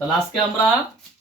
তাহলে আজকে আমরা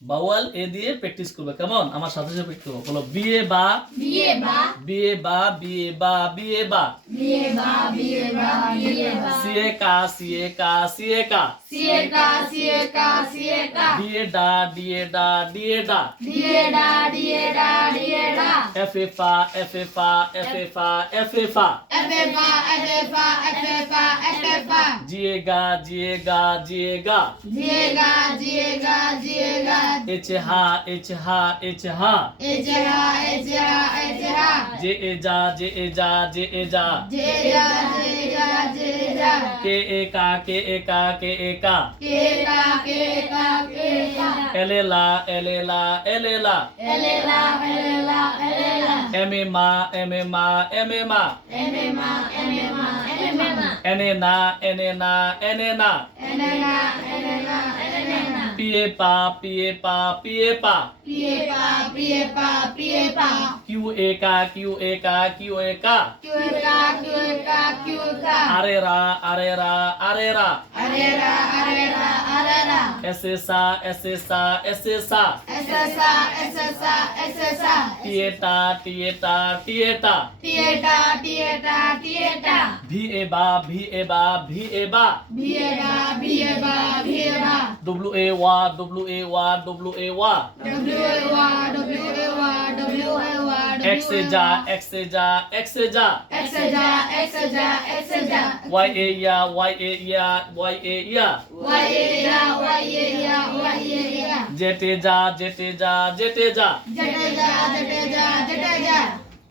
ভাওয়াল এ দিয়ে প্র্যাকটিস করব। কেমন? আমার সাথে সাথে প্র্যাকটিস করব। বলো বিয়ে বা বিয়ে বা বিয়ে বা বিয়ে বা বিয়ে বা বিয়ে বা বিয়ে বা বিয়ে বা সিয়ে কা সিয়ে কা সিয়ে কা সিয়ে কা সিয়ে কা সিয়ে কা ডিয়ে ডা ডিয়ে ডা ডিয়ে ডা ডিয়ে ডা ডিয়ে ডা ডিয়ে ডা এফে ফা এফে ফা এফে ফা এফে ফা এফে ফা এফে ফা এফে ফা এফে ফা জিয়ে গা জিয়ে গা জিয়ে গা জিয়ে গা জিয়ে গা জিয়ে গা এচে হা এচে হা এচে হা এজে হা এজে হা এজে হা জে এ যা জে এ যা জে এ যা জে যা জে যা জে যা কে এ কা কে এ কা কে এ কা কে কা কে কা কে কা এলে লা এলে লা এলে লা এলেলা এলেলা এলেলা এমে মা এমে মা এমে মা এমে মা এমে মা এমে মা এনে না এনে না এনে না এলেনা এলেনা এলেনা পিয়ে পা পিয়ে পা পিয়ে পা পিয়ে পা পিয়ে পা পিয়ে পা কিউ এ কা কিউ এ কা কিউ এ কা কিউ কা কিউ কা কিউ কা আরে রা আরে রা আরে রা আরেরা আরেরা আরেরা এসে সা এসে সা এসে সা এসেসা এসেসা এসেসা টিয়েটা টিয়েটা টিয়েটা টিয়েটা টিয়েটা টিয়েটা ভি এ বা ভি এ বা ভি এ বা ভিয়েবা ভিয়েবা ভিয়েবা ডব্লিউ এ ওয়া ডব্লিউ এ ওয়া ডব্লিউ এ ওয়া ডব্লিউ এ ওয়া ডব্লিউ এ ওয়া ডব্লিউ এ ওয়া এক্স এ যা এক্স এ যা এক্স এ যা এক্সেজা এক্সেজা এক্সেজা Y A yeah Y A yeah Y A ইয়া ওয়াইয়া ওয়াইয়া ওয়াইয়া জেটে যা জেটে যা জেটে যা জটেজা জটেজা জটেজা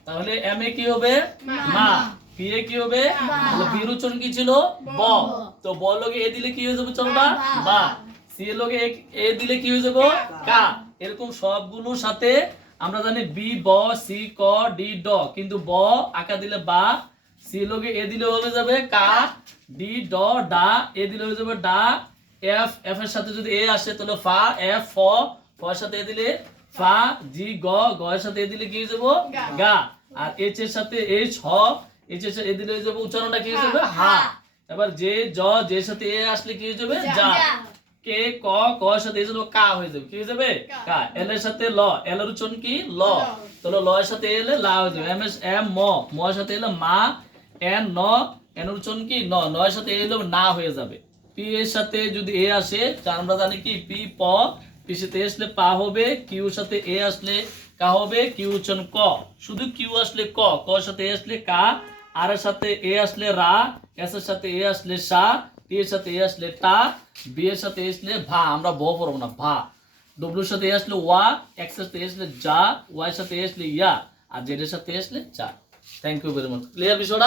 তাহলে এম এ কি হবে মা পি এ কি হবে তাহলে বির উচ্চারণ কি ছিল ব তো ব লগে এ দিলে কি হয়ে যাবে উচ্চারণটা বা সি এর লগে এ দিলে কি হয়ে যাবে কা এরকম সবগুলোর সাথে আমরা জানি বি ব সি ক ডি ড কিন্তু ব আকা দিলে বা সি লগে এ দিলে হয়ে যাবে কা ডি ড ডা এ দিলে হয়ে যাবে ডা এফ এফ এর সাথে যদি এ আসে তাহলে ফা এফ ফ ফ এর সাথে এ দিলে ফা জি গ গ এর সাথে এ দিলে কি হয়ে যাবে গা আর এইচ এর সাথে এইচ হ এইচ এর সাথে এ দিলে হয়ে যাবে উচ্চারণটা কি হয়ে যাবে হা এবার যে জ যে সাথে এ আসলে কি হয়ে যাবে যা কে ক ক এর সাথে এ যাবে কা হয়ে যাবে কি হয়ে যাবে কা এল এর সাথে ল এল এর উচ্চারণ কি ল তাহলে ল এর সাথে এলে লা হয়ে যাবে এম এস এম ম ম এর সাথে এলে মা এন ন এন এর উচ্চারণ কি ন ন এর সাথে এলে না হয়ে যাবে পি এর সাথে যদি এ আসে তার আমরা জানি কি পি প পি সাথে এ আসলে পা হবে কিউ এর সাথে এ আসলে কা হবে কিউ উচ্চারণ ক শুধু কিউ আসলে ক ক এর সাথে এ আসলে কা আর এর সাথে এ আসলে রা এস এর সাথে এ আসলে সা টি এর সাথে এ আসলে টা বি এর সাথে এ আসলে ভা আমরা ব পড়ব না ভা ডব্লিউ এর সাথে এ আসলে ওয়া এক্স এর সাথে এ আসলে যা ওয়াই এর সাথে এ আসলে ইয়া আর জেড এর সাথে এ আসলে চা thank you very much clear বিষয়টা